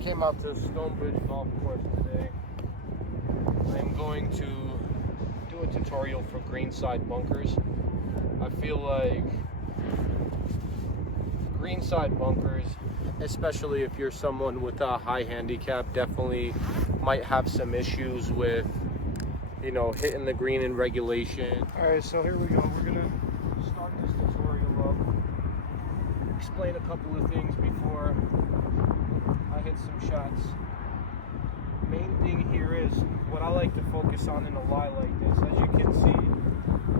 came out to Stonebridge Golf Course today. I'm going to do a tutorial for Greenside bunkers. I feel like Greenside bunkers, especially if you're someone with a high handicap, definitely might have some issues with, you know, hitting the green in regulation. All right, so here we go. We're gonna start this tutorial up. Explain a couple of things before I hit some shots. Main thing here is what I like to focus on in a lie like this. As you can see,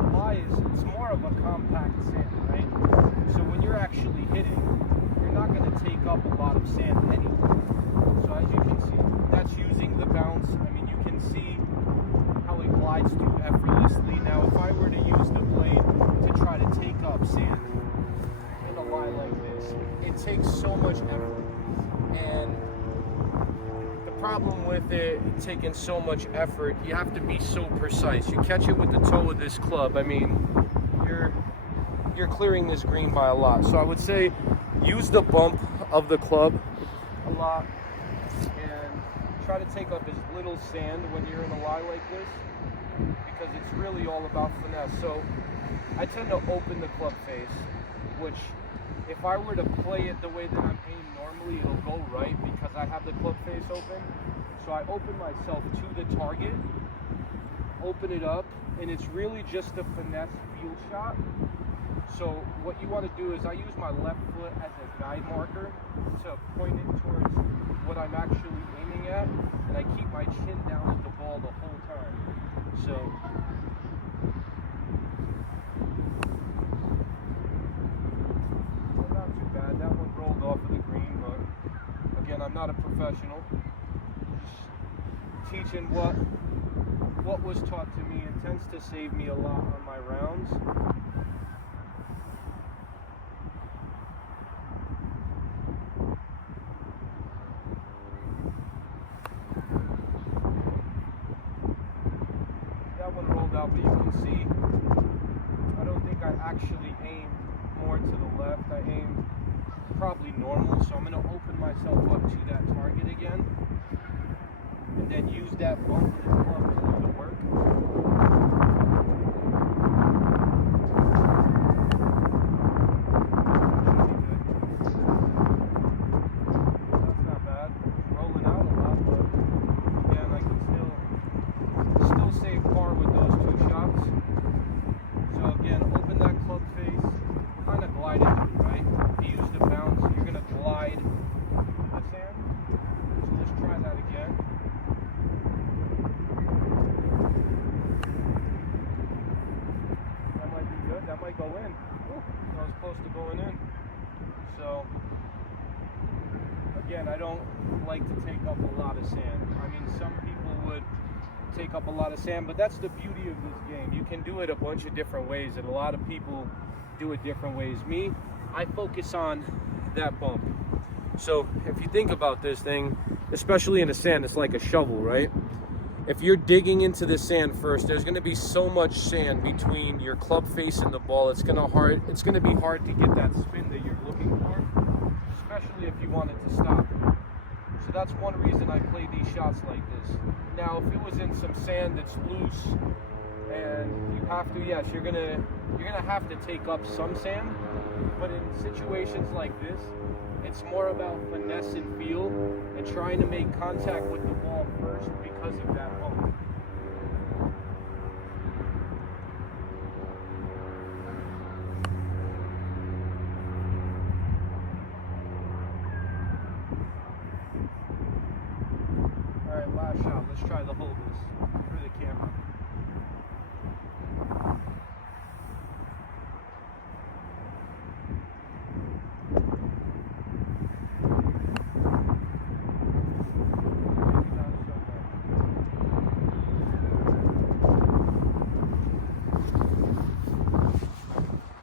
a lie it's more of a compact sand, right? So when you're actually hitting, you're not going to take up a lot of sand anyway. So as you can see, that's using the bounce. I mean, you can see how it glides through effortlessly. Now, if I were to use the blade to try to take up sand in a lie like this, it takes so much effort. And the problem with it taking so much effort, you have to be so precise. You catch it with the toe of this club, I mean, you're clearing this green by a lot. So I would say use the bump of the club a lot and try to take up as little sand when you're in a lie like this, because it's really all about finesse. So I tend to open the club face, which if I were to play it the way that I'm aimed normally, it'll go right because I have the club face open. So I open myself to the target, open it up, and it's really just a finesse field shot. So what you want to do is I use my left foot as a guide marker to point it towards what I'm actually aiming at, and I keep my chin down at the ball the whole time. So not too bad. That one rolled off of the green, but again, I'm not a professional. Just teaching what was taught to me. It tends to save me a lot on my rounds. That one rolled out, but you can see I don't think I actually aimed more to the left. I aimed probably normal, so I'm going to open myself up to that target again and then use that bump of the club to do the work. That's not bad. It's rolling out a lot, but again, I can still save par with those two shots. So again, open that club face, kind of glide it through, right? If you use the bounce, you're going to glide the sand. So let's try that again. That might be good. That might go in. Ooh, that was close to going in. So again, I don't like to take up a lot of sand. I mean, some people would take up a lot of sand, but that's the beauty of this game. You can do it a bunch of different ways, and a lot of people do it different ways. Me, I focus on that bump. So if you think about this thing, especially in the sand, it's like a shovel, right? If you're digging into the sand first, there's going to be so much sand between your club face and the ball. It's going to be hard to get that spin that you're looking for, especially if you want it to stop. So that's one reason I play these shots like this. Now, if it was in some sand that's loose and you have to, yes, you're gonna have to take up some sand. But in situations like this, it's more about finesse and feel and trying to make contact with the ball first because of that bump. Alright, last shot. Let's try to hold this for the camera.